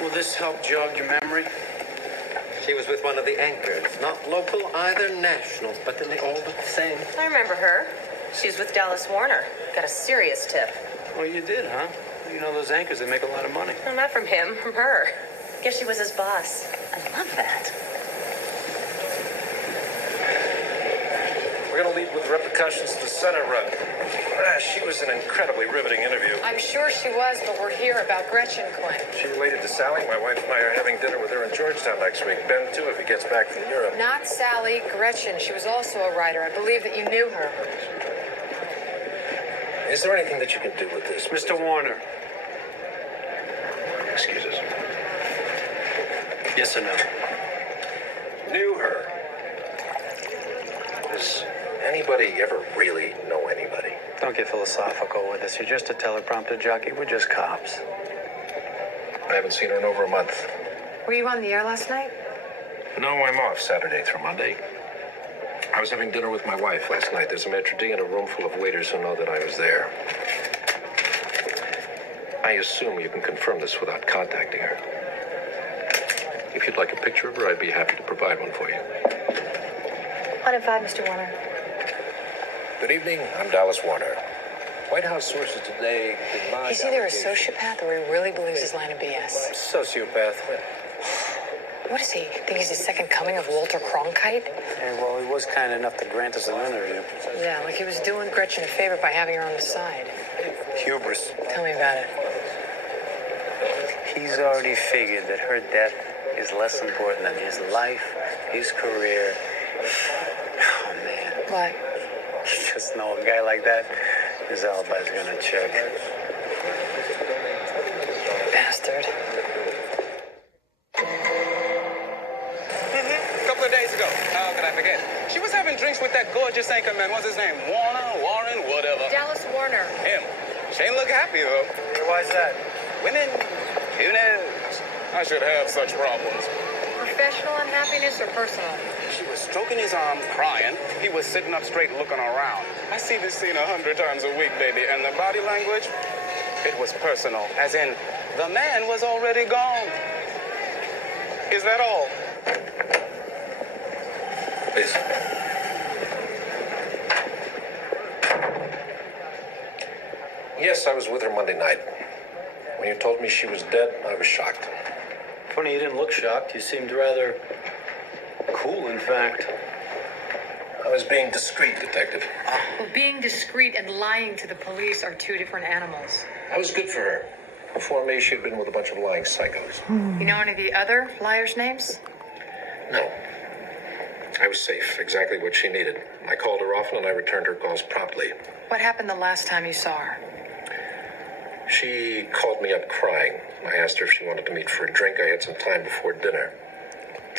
Will this help jog your memory? She was with one of the anchors. Not local either, national, but then they all look the same. I remember her. She was with Dallas Warner. Got a serious tip. Well, you did, huh? You know those anchors, they make a lot of money. No, not from him, from her. Guess she was his boss. I love that. We're going to lead with repercussions to the Senate run. She was an incredibly riveting interview. I'm sure she was, but we're here about Gretchen, Quinn. She related to Sally. My wife and I are having dinner with her in Georgetown next week. Ben, too, if he gets back from Europe. Not Sally, Gretchen. She was also a writer. I believe that you knew her. Is there anything that you can do with this? Mr. Warner. Excuse us. Yes or no? Knew her. Does anybody ever really know anybody? Don't get philosophical with us. You're just a teleprompter jockey. We're just cops. I haven't seen her in over a month. Were you on the air last night? No, I'm off Saturday through Monday. I was having dinner with my wife last night. There's a maitre d' and a room full of waiters who know that I was there. I assume you can confirm this without contacting her. If you'd like a picture of her, I'd be happy to provide one for you. 1 in 5, Mr. Warner. Good evening. I'm Dallas Warner. White House sources today denied... He's either a sociopath or he really believes his line of BS. Sociopath. What is he? Think he's the second coming of Walter Cronkite? Hey, well, he was kind enough to grant us an interview. Yeah, like he was doing Gretchen a favor by having her on the side. Hubris. Tell me about it. He's already figured that her death is less important than his life, his career. Oh, man. What? Just know a guy like that, his alibi's gonna check. Bastard. A couple of days ago. How could I forget? She was having drinks with that gorgeous anchor man. What's his name? Warren, whatever. Dallas Warner. Him. She ain't look happy, though. Why's that? Women, who knows? I should have such problems. Professional unhappiness or personal? She was stroking his arm, crying. He was sitting up straight, looking around. I see this scene 100 times a week, baby, and the body language, it was personal. As in, the man was already gone. Is that all? Please. Yes, I was with her Monday night. When you told me she was dead, I was shocked. Funny, you didn't look shocked. You seemed rather cool, in fact. I was being discreet, Detective. Well, being discreet and lying to the police are two different animals. I was good for her. Before me, she'd been with a bunch of lying psychos. You know any of the other liars' names? No. I was safe, exactly what she needed. I called her often and I returned her calls promptly. What happened the last time you saw her? She called me up crying. I asked her if she wanted to meet for a drink. I had some time before dinner.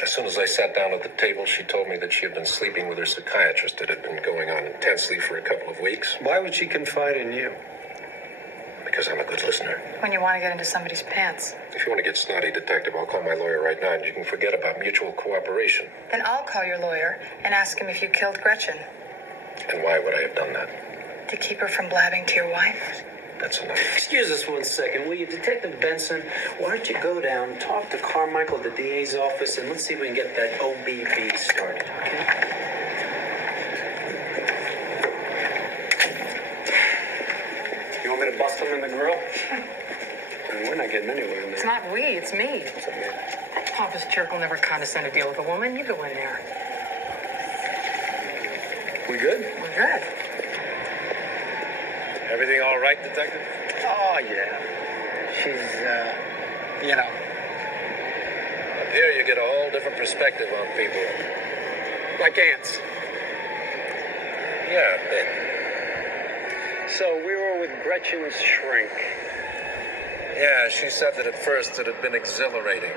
As soon as I sat down at the table, she told me that she had been sleeping with her psychiatrist. It had been going on intensely for a couple of weeks. Why would she confide in you? Because I'm a good listener. When you want to get into somebody's pants. If you want to get snotty, Detective, I'll call my lawyer right now and you can forget about mutual cooperation. Then I'll call your lawyer and ask him if you killed Gretchen. And why would I have done that? To keep her from blabbing to your wife? That's enough. Excuse us 1 second, will you? Detective Benson, why don't you go down, talk to Carmichael at the DA's office, and let's see if we can get that OBB started, okay? You want me to bust him in the grill? I mean, we're not getting anywhere, man. It's not we, it's me. That pompous jerk will never condescend to deal with a woman. You go in there. We good? We're good. Everything all right, Detective? Oh, yeah. She's, you know. Up here, you get a whole different perspective on people. Like ants. Yeah, a bit. So we were with Gretchen's shrink. Yeah, she said that at first it had been exhilarating.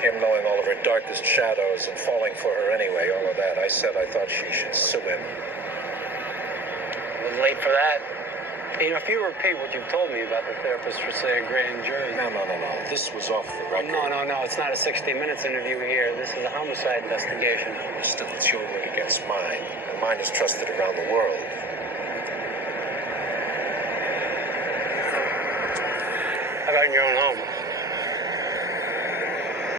Him knowing all of her darkest shadows and falling for her anyway, all of that. I said I thought she should sue him. A little late for that. You know, if you repeat what you've told me about the therapist for, say, a grand jury. No. This was off the record. No. It's not a 60 Minutes interview here. This is a homicide investigation. Still, it's your word against mine. And mine is trusted around the world. How about in your own home?